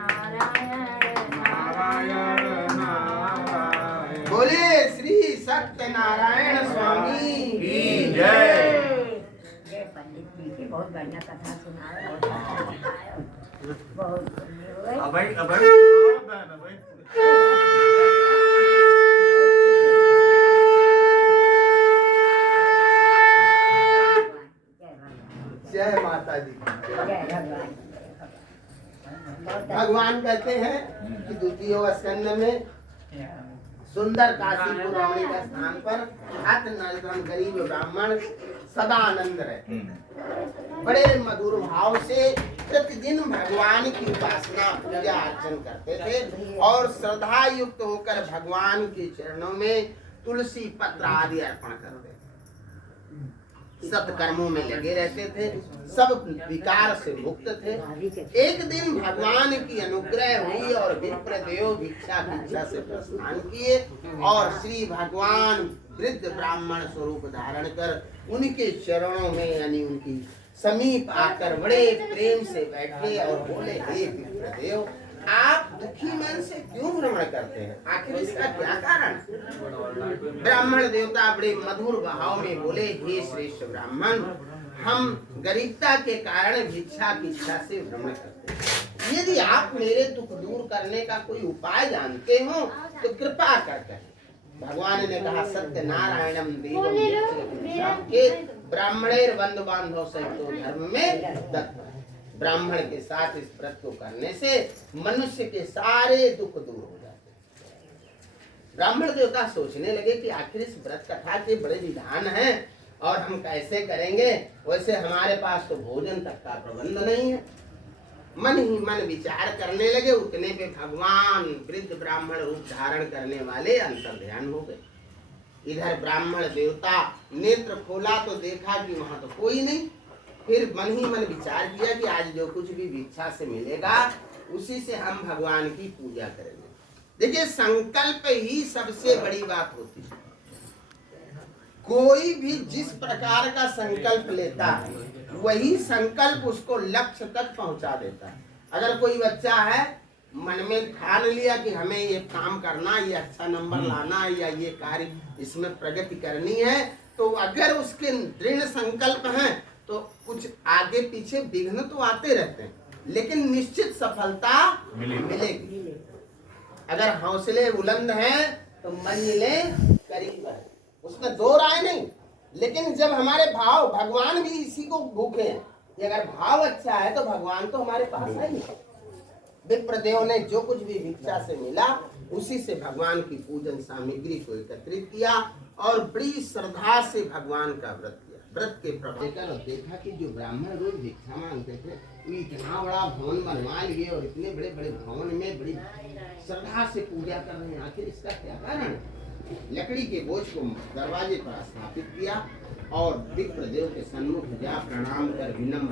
नारायण नारायण। बोले श्री सत्यनारायण स्वामी की जय। जय पंडित जी की बहुत बढ़िया कथा सुनाए, बहुत पुण्य हुए। अभय जय माता दी। जय भगवान। भगवान कहते हैं कि द्वितीय स्कंद में सुंदर काशीपुर रमणी का स्थान पर अति निर्धन गरीब ब्राह्मण सदा आनंद रहते हैं। बड़े मधुर भाव से प्रतिदिन भगवान की उपासना पूजा अर्चन करते थे और श्रद्धा युक्त होकर भगवान के चरणों में तुलसी पत्र आदि अर्पण करते थे। सत्कर्मों में लगे रहते थे, सब विकार से मुक्त थे। एक दिन भगवान की अनुग्रह हुई और विप्रदेव भिक्षा से प्रस्थान किए और श्री भगवान वृद्ध ब्राह्मण स्वरूप धारण कर उनके चरणों में यानी उनकी समीप आकर बड़े प्रेम से बैठे और बोले, हे विप्रदेव, आप दुखी मन से क्यों भ्रमण करते हैं? आखिर इसका क्या कारण? ब्राह्मण देवता बड़े मधुर भाव में बोले, हे श्रेष्ठ ब्राह्मण, हम गरीबता के कारण भिक्षा की इच्छा से भ्रमण करते हैं। यदि आप मेरे दुख दूर करने का कोई उपाय जानते हो तो कृपा कर करें। भगवान ने कहा, सत्यनारायणम देवम के ब्राह्मणेर बंधु बांधव सहित धर्म में दत्त। ब्राह्मण के साथ इस व्रत को करने से मनुष्य के सारे दुख दूर हो जाते। ब्राह्मण देवता सोचने लगे कि आखिर इस व्रत कथा के बड़े विधान हैं और हम कैसे करेंगे। वैसे हमारे पास तो भोजन तक का प्रबंध नहीं है। मन ही मन विचार करने लगे। उतने पे भगवान वृद्ध ब्राह्मण रूप धारण करने वाले अंतर्ध्यान हो गए। इधर ब्राह्मण देवता नेत्र खोला तो देखा कि वहां तो कोई नहीं। फिर मन ही मन विचार किया कि आज जो कुछ भी भिक्षा से मिलेगा उसी से हम भगवान की पूजा करेंगे। देखिए, संकल्प ही सबसे बड़ी बात होती है। कोई भी जिस प्रकार का संकल्प लेता है वही संकल्प उसको लक्ष्य तक पहुंचा देता है। अगर कोई बच्चा है, मन में ठान लिया कि हमें ये काम करना, ये अच्छा नंबर लाना या ये कार्य इसमें प्रगति करनी है, तो अगर उसके दृढ़ संकल्प हैं तो कुछ आगे पीछे विघ्न तो आते रहते हैं, लेकिन निश्चित सफलता मिलेगी। अगर हौसले बुलंद हैं तो मंजिलें करीब है, उसमें दो राय नहीं। लेकिन जब हमारे भाव, भगवान भी इसी को भूखे हैं कि अगर भाव अच्छा है तो भगवान तो हमारे पास है ही। विप्रदेव ने जो कुछ भी भिक्षा से मिला उसी से भगवान की पूजन सामग्री को एकत्रित किया और बड़ी श्रद्धा से भगवान का व्रत किया। व्रत के प्रभाव देखा कि जो ब्राह्मण रोज भिक्षा मांगते थे वो इतना बड़ा भवन बनवा लिए और इतने बड़े बड़े भवन में बड़ी श्रद्धा से पूजा कर रहे हैं। आखिर इसका क्या कारण? लकड़ी के बोझ को दरवाजे पर स्थापित किया और विप्रदेव के सन्मुख जा प्रणाम कर विनम्र